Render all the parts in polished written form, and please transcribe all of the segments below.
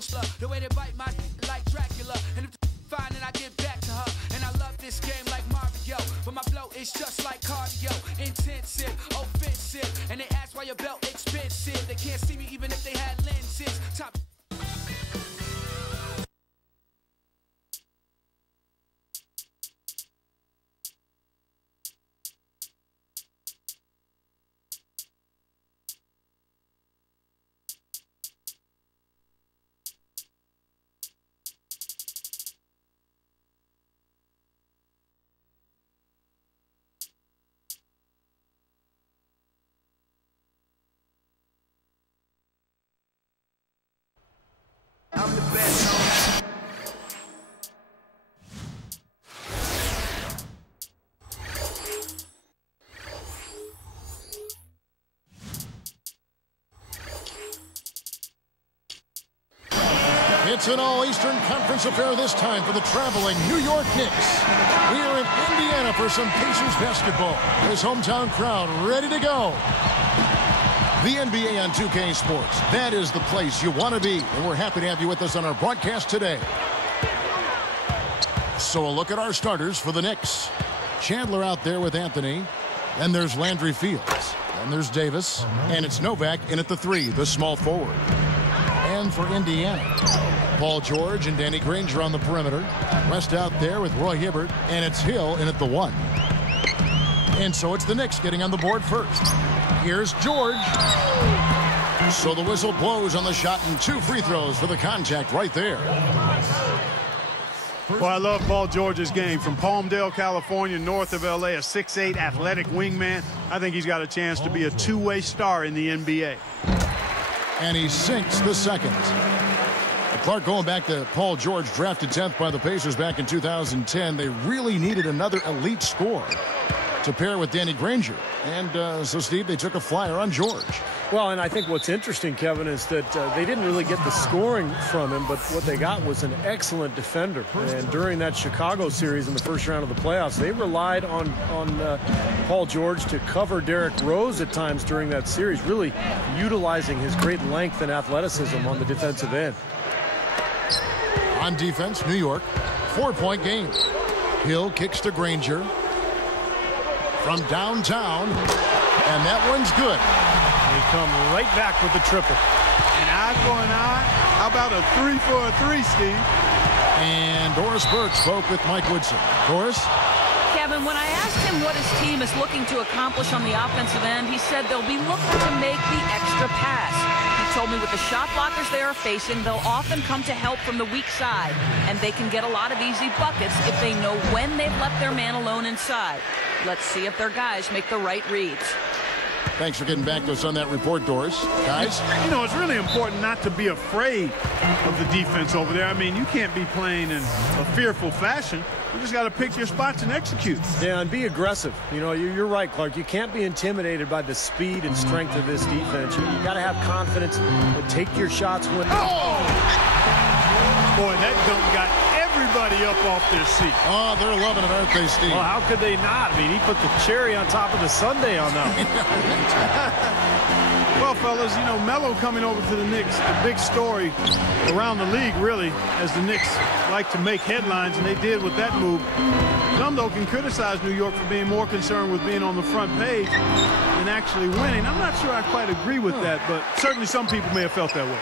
coaster. The way they bite my like Dracula. And if fine, then I get back to her. And I love this game like Mario. But my flow is just like cardio. Intensive, offensive. And they ask why your belt expensive. They can't see me even if they had lenses. Top. I'm the best. It's an all-Eastern Conference affair this time for the traveling New York Knicks. We are in Indiana for some Pacers basketball. His hometown crowd ready to go. The NBA on 2K Sports. That is the place you want to be, and we're happy to have you with us on our broadcast today. So a look at our starters for the Knicks. Chandler out there with Anthony. Then there's Landry Fields. Then there's Davis. And it's Novak in at the 3, the small forward. And for Indiana, Paul George and Danny Granger on the perimeter. West out there with Roy Hibbert. And it's Hill in at the 1. And so it's the Knicks getting on the board first. Here's George. So the whistle blows on the shot and 2 free throws for the contact right there. Well, I love Paul George's game. From Palmdale, California, north of L.A., a 6'8" athletic wingman. I think he's got a chance to be a two-way star in the NBA. And he sinks the second. Clark, going back to Paul George, drafted 10th by the Pacers back in 2010. They really needed another elite scorer to pair with Danny Granger. And so, Steve, they took a flyer on George. Well, and I think what's interesting, Kevin, is that they didn't really get the scoring from him, but what they got was an excellent defender. And during that Chicago series in the first round of the playoffs, they relied on Paul George to cover Derrick Rose at times during that series, really utilizing his great length and athleticism on the defensive end. On defense, New York, 4-point game. Hill kicks to Granger from downtown, and that one's good. They come right back with the triple. An eye for an eye. How about a 3 for a 3, Steve? And Doris Burke spoke with Mike Woodson. Doris? Kevin, when I asked him what his team is looking to accomplish on the offensive end, he said they'll be looking to make the extra pass. He told me with the shot blockers they are facing, they'll often come to help from the weak side, and they can get a lot of easy buckets if they know when they've left their man alone inside. Let's see if their guys make the right reads. Thanks for getting back to us on that report, Doris. Guys? You know, it's really important not to be afraid of the defense over there. I mean, you can't be playing in a fearful fashion. You just got to pick your spots and execute. Yeah, and be aggressive. You know, you're right, Clark. You can't be intimidated by the speed and strength of this defense. You got to have confidence and take your shots when... Oh! Boy, that dunk got everybody up off their seat. Oh, they're loving it, aren't they, Steve? Well, how could they not? I mean, he put the cherry on top of the sundae on that. Well, fellas, you know, Melo coming over to the Knicks, the big story around the league, really, as the Knicks like to make headlines, and they did with that move. Some, though, can criticize New York for being more concerned with being on the front page than actually winning. I'm not sure I quite agree with that, but certainly some people may have felt that way.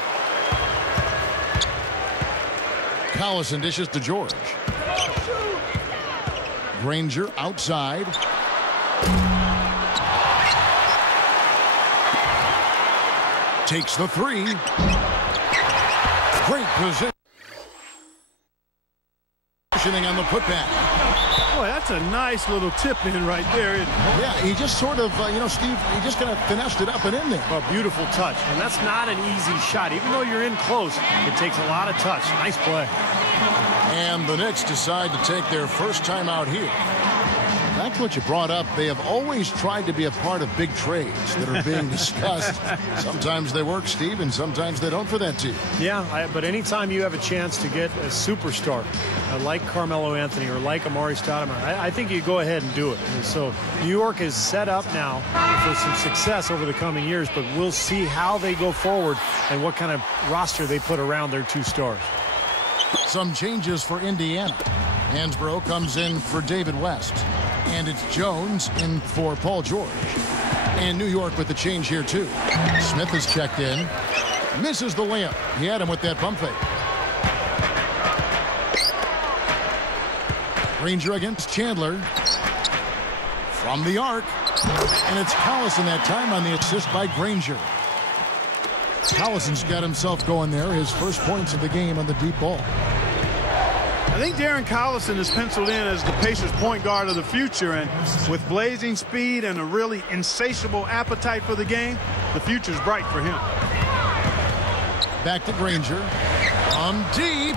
Collison dishes to George. Granger outside. Takes the 3. Great positioning on the putback. Boy, that's a nice little tip in right there, isn't it? Yeah, he just sort of, you know, Steve, he just kind of finessed it up and in there. A beautiful touch. And that's not an easy shot. Even though you're in close, it takes a lot of touch. Nice play. And the Knicks decide to take their first time out here. Back to what you brought up, they have always tried to be a part of big trades that are being discussed. Sometimes they work, Steve, and sometimes they don't for that team. Yeah, but anytime you have a chance to get a superstar like Carmelo Anthony or like Amari Stoudemire, I think you go ahead and do it. And so New York is set up now for some success over the coming years, but we'll see how they go forward and what kind of roster they put around their two stars. Some changes for Indiana. Hansbrough comes in for David West. And it's Jones in for Paul George. And New York with the change here, too. Smith is checked in. Misses the layup. He had him with that pump fake. Granger against Chandler. From the arc. And it's Collison that time on the assist by Granger. Collison's got himself going there. His first points of the game on the deep ball. I think Darren Collison is penciled in as the Pacers point guard of the future, and with blazing speed and a really insatiable appetite for the game, the future's bright for him. Back to Granger. On deep.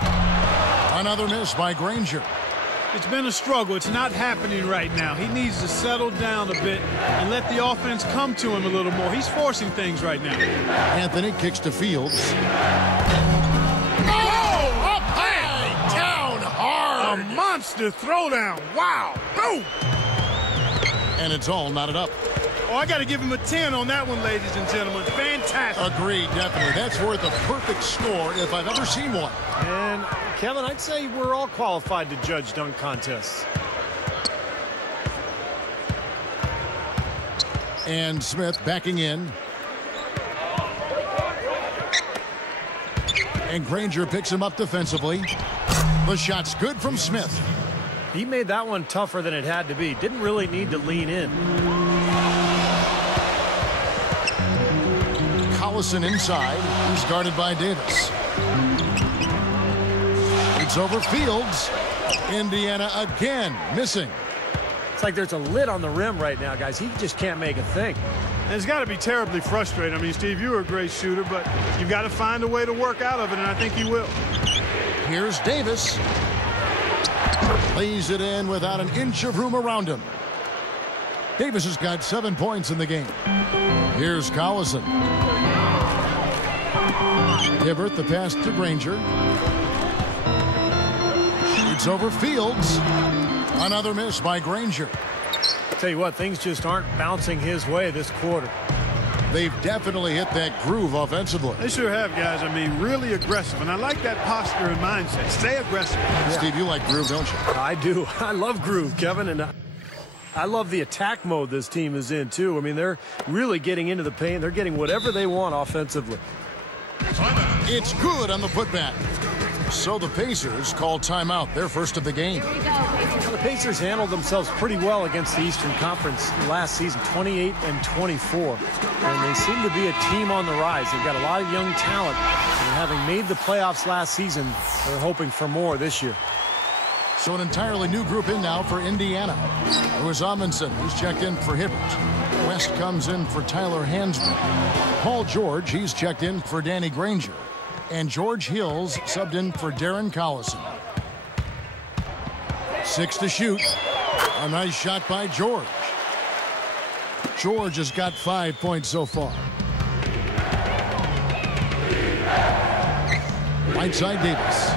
Another miss by Granger. It's been a struggle. It's not happening right now. He needs to settle down a bit and let the offense come to him a little more. He's forcing things right now. Anthony kicks to Fields. A monster throwdown. Wow. Boom. And it's all knotted up. Oh, I got to give him a 10 on that one, ladies and gentlemen. Fantastic. Agreed, definitely. That's worth a perfect score if I've ever seen one. And, Kevin, I'd say we're all qualified to judge dunk contests. And Smith backing in. And Granger picks him up defensively. The shot's good from Smith. He made that one tougher than it had to be. Didn't really need to lean in. Collison inside. He's guarded by Davis. It's over Fields. Indiana again missing. It's like there's a lid on the rim right now, guys. He just can't make a thing. And it's got to be terribly frustrating. I mean, Steve, you're a great shooter, but you've got to find a way to work out of it, and I think he will. Here's Davis. Lays it in without an inch of room around him. Davis has got 7 points in the game. Here's Collison. Hibbert the pass to Granger. It's over Fields. Another miss by Granger. Tell you what, things just aren't bouncing his way this quarter. They've definitely hit that groove offensively. They sure have, guys. I mean, really aggressive. And I like that posture and mindset. Stay aggressive. Yeah. Steve, you like groove, don't you? I do. I love groove, Kevin. And I love the attack mode this team is in, too. I mean, they're really getting into the paint. They're getting whatever they want offensively. It's good on the putback. So the Pacers call timeout, their first of the game. The Pacers handled themselves pretty well against the Eastern Conference last season, 28-24. And they seem to be a team on the rise. They've got a lot of young talent. And having made the playoffs last season, they're hoping for more this year. So an entirely new group in now for Indiana. It was Amundsen who's checked in for Hibbert. West comes in for Tyler Hansbrough. Paul George, he's checked in for Danny Granger. And George Hills subbed in for Darren Collison. 6 to shoot. A nice shot by George. George has got 5 points so far. Right side Davis.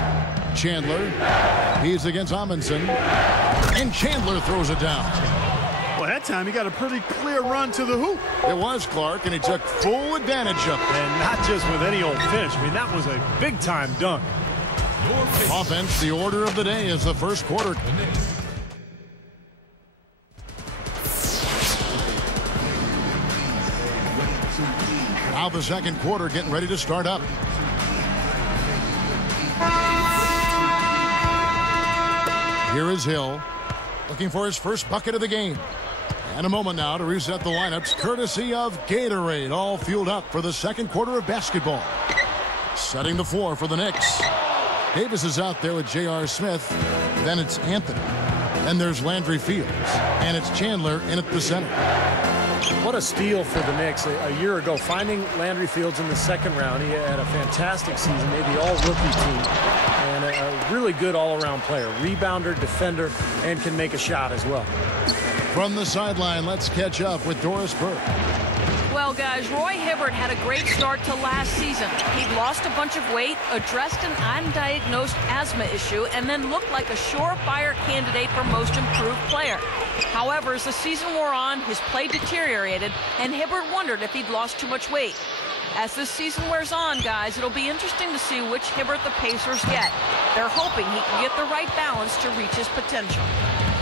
Chandler. He's against Amundsen. And Chandler throws it down. Well, that time he got a pretty clear run to the hoop. It was Clark, and he took full advantage of it. And not just with any old finish. I mean, that was a big-time dunk. Offense, the order of the day is the first quarter. Now the second quarter getting ready to start up. Here is Hill, looking for his first bucket of the game. And a moment now to reset the lineups, courtesy of Gatorade, all fueled up for the second quarter of basketball. Setting the floor for the Knicks. Davis is out there with J.R. Smith. Then it's Anthony. Then there's Landry Fields. And it's Chandler in at the center. What a steal for the Knicks a year ago, finding Landry Fields in the second round. He had a fantastic season, maybe the all-rookie team, and a really good all-around player, rebounder, defender, and can make a shot as well. From the sideline, let's catch up with Doris Burke. Well, guys, Roy Hibbert had a great start to last season. He'd lost a bunch of weight, addressed an undiagnosed asthma issue, and then looked like a surefire candidate for most improved player. However, as the season wore on, his play deteriorated, and Hibbert wondered if he'd lost too much weight. As this season wears on, guys, it'll be interesting to see which Hibbert the Pacers get. They're hoping he can get the right balance to reach his potential.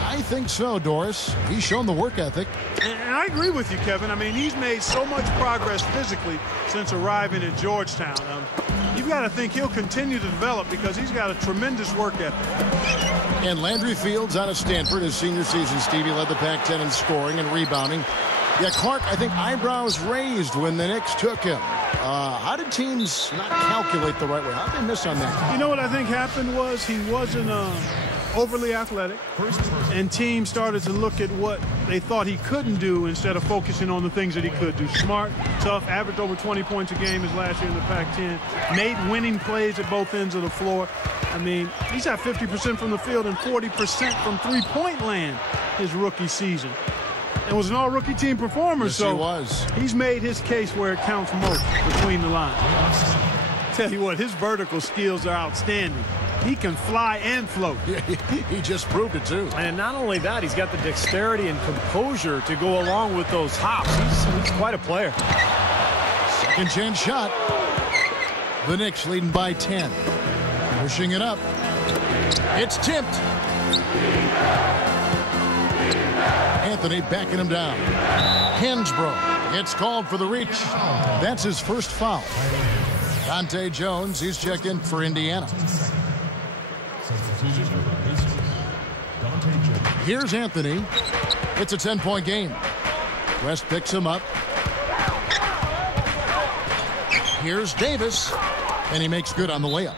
I think so, Doris. He's shown the work ethic. And I agree with you, Kevin. I mean, he's made so much progress physically since arriving at Georgetown. You've got to think he'll continue to develop because he's got a tremendous work ethic. And Landry Fields out of Stanford, his senior season, Stevie led the Pac-10 in scoring and rebounding. Yeah, Clark, I think eyebrows raised when the Knicks took him. How did teams not calculate the right way? How did they miss on that? You know what I think happened was he wasn't overly athletic, and teams started to look at what they thought he couldn't do instead of focusing on the things that he could do. Smart, tough, averaged over 20 points a game his last year in the Pac-10, made winning plays at both ends of the floor. I mean, he's at 50% from the field and 40% from three-point land his rookie season. And was an all-rookie team performer, yes, so he was. He's made his case where it counts most between the lines. Tell you what, his vertical skills are outstanding. He can fly and float. Yeah, he just proved it, too. And not only that, he's got the dexterity and composure to go along with those hops. He's quite a player. Second chance shot. The Knicks leading by 10. Pushing it up. It's tipped. Anthony backing him down. Hansbrough gets called for the reach. That's his first foul. Dante Jones, he's checked in for Indiana. Here's Anthony. It's a 10-point game. West picks him up. Here's Davis, and he makes good on the layup.